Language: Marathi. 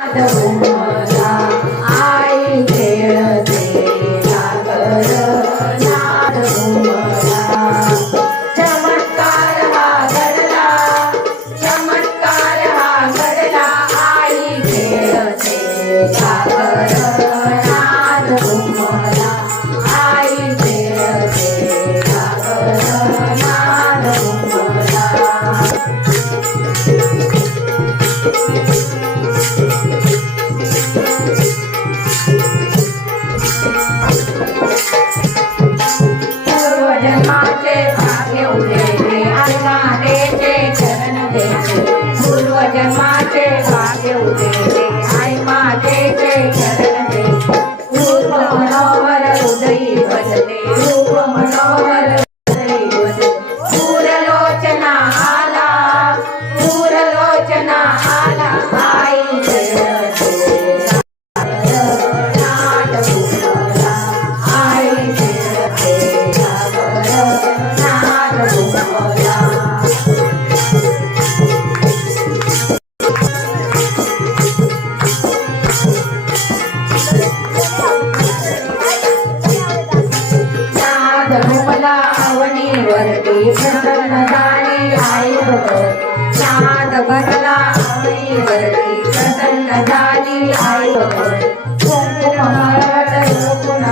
घुमला आई खेळते सागर नाद घुमला चमत्कार हा घडला चमत्कार हा घडला आई खेळते सागर नाद घुमला आई खेळते सागर नाद घुमला जन्माचे भाग्य उदयते आई मातेचे चरण देते पूर्वजन्माचे भाग्य उदयते आई मातेचे चरण देते रूप मनोहर उदयी भजते रूप मनोहर उदयी भजते पूरलोचना आला पूरलोचना आला आई खेळते नाद घुमला आई खेळते नाद घुमला अवनीवरती प्रसन्न झाली आई भगवती नाद भरला अवनीवरती प्रसन्न झाली आई भगवती कुंकुम हळद कुंकुम